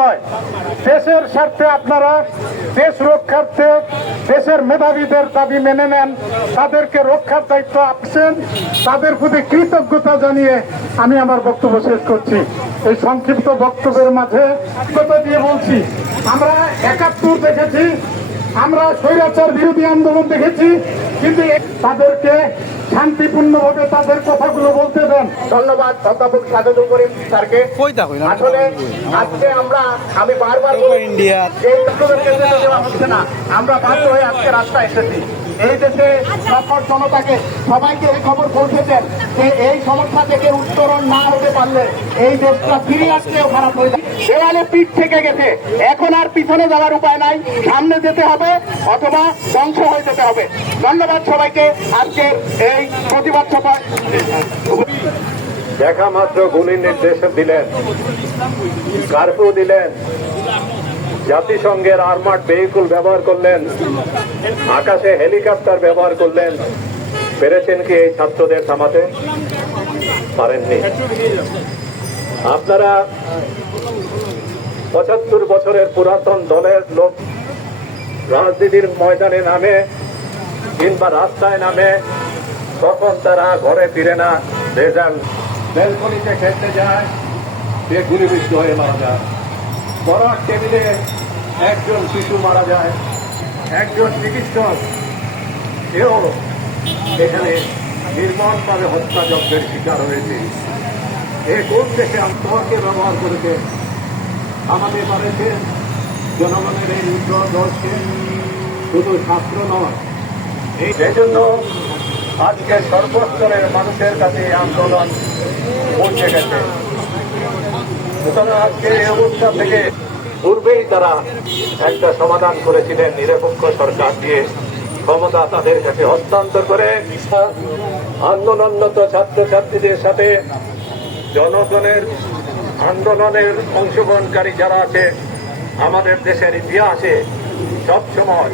নয়। দেশের স্বার্থে আপনারা দেশ রক্ষার্থে দেশের মেধাবীদের দাবি মেনে নেন, তাদেরকে রক্ষার দায়িত্ব আসছেন তাদের প্রতি কৃতজ্ঞতা জানিয়ে আমি আমার বক্তব্য শেষ করছি। এই সংক্ষিপ্ত বক্তব্যের মাঝে দিয়ে বলছি, আমরা একাত্তর দেখেছি, আমরা স্বৈরাচার বিরোধী আন্দোলন দেখেছি, কিন্তু তাদেরকে শান্তিপূর্ণভাবে তাদের কথাগুলো বলতে দেন। ধন্যবাদ অধ্যাপক সাধুদুল করিম স্যারকে। আসলে আজকে আমরা আমি বারবার বলি, ইন্ডিয়ার যে ছাত্রদেরকে যেতে দেওয়া হচ্ছে না। আমরা বাধ্য হয়ে আজকে রাস্তায় এসেছি। এই দেশে সকল জনতাকে সবাইকে এই খবর পৌঁছেছেন। যে এই সমস্যা থেকে উত্তরণ না হতে পারলে এই দেশটা ফিরে আসলেও খারাপ হয়ে দেওয়ালে পিঠ থেকে গেছে। এখন আর পিছনে যাওয়ার উপায় নাই। সামনে যেতে হবে অথবা ধ্বংস হয়ে যেতে হবে। ধন্যবাদ সবাইকে। আজকে এই প্রতিবাদ সভায় দেখা মাত্র গুলির নির্দেশ দিলেন। কার্ফিউ দিলেন। জাতিসংঘের আর্মার্ড ভেহিকুল ব্যবহার করলেন। আকাশে হেলিকপ্টার ব্যবহার করলেন। পেরেছেন কি এই ছাত্রদের থামাতে? পারেননি। আপনারা পঁচাত্তর বছরের পুরাতন দলের লোক রাজনীতির ময়দানে নামে কিংবা রাস্তায় নামে, তখন তারা ঘরে ফিরে না। রেজাল্ট ব্যালকনিতে খেলতে যায়, সে গুলিবিদ্ধ হয়ে মারা যায়। পড়ার টেবিলে একজন শিশু মারা যায়। একজন চিকিৎসক এও এখানে নির্মমভাবে হত্যাযজ্ঞের শিকার হয়েছে। এ কোন দেশে আত্মহত্যা ব্যবহার করেছে? আমাদের পারেছে? জনগণের এই দলকে শুধু ছাত্র নয়। এই জন্য আজকে সর্বস্তরের মানুষের কাছে আন্দোলন পৌঁছে গেছে। আজকে এই অবস্থা থেকে পূর্বেই তারা একটা সমাধান করেছিলেন নিরপেক্ষ সরকার দিয়ে। ক্ষমতা তাদের কাছে হস্তান্তর করে। আন্দোলনরত ছাত্রছাত্রীদের সাথে জনগণের আন্দোলনের অংশগ্রহণকারী যারা আছে, আমাদের দেশের ইতিহাসে সবসময়